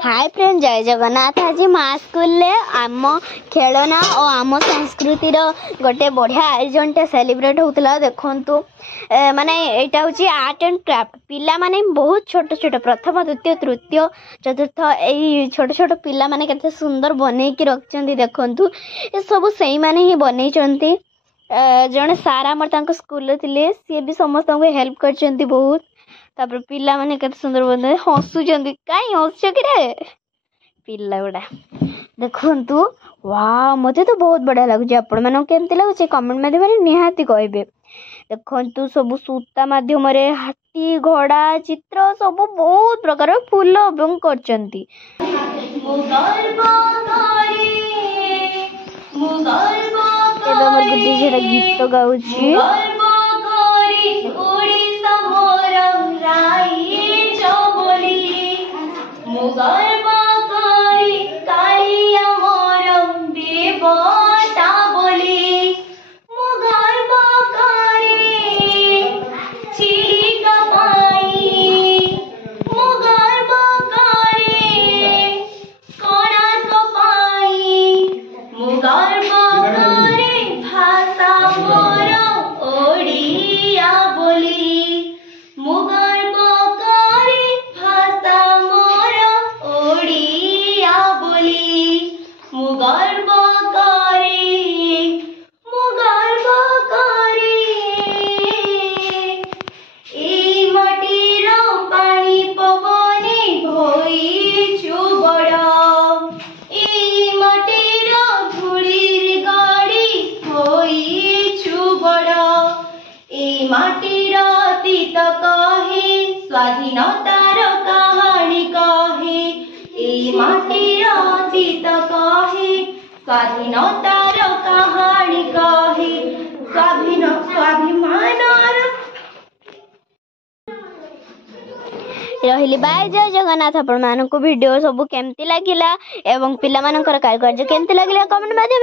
Hi friend जय जगन्नाथ। आज माँ स्कूल आम खेलना और आम संस्कृति गोटे बढ़िया आयोजन टे सेलिब्रेट होता देखु माने यहाँ हूँ आर्ट एंड क्राफ्ट पिला माने बहुत छोट छोट प्रथम द्वितीय तृतीय चतुर्थ यही छोट छोट पिला माने केते सुंदर बनईकी रखिंट देखु ये सब से माने ही बनई जड़े सार आम स्कूल थे सी भी समस्त हेल्प कर बहुत तापर पिला माने केते सुंदर बन हसुचंदी कहीं हसुच कि रे पिला गुड़ा देखु वाह मते तो बहुत बढ़िया लगुच आपण मानक केमती लगुच कमेंट माध्यम निहाती कहबे। देखु सब सूता माध्यम हाथी घोड़ा चित्र सब बहुत प्रकार फूल एवं करचंती। गीत गाउची माटीर अतीत कहे स्वाधीनतार कहानी कहे ए माटीर अतीत कहे स्वाधीनतार कहानी कहे स्वाभिमान रही बाय जय जगन्नाथ। आपण मानक वीडियो सब केमती लगिला एवं पिला मानकर कारुकार्य केमती लगिला कमेंट माध्यम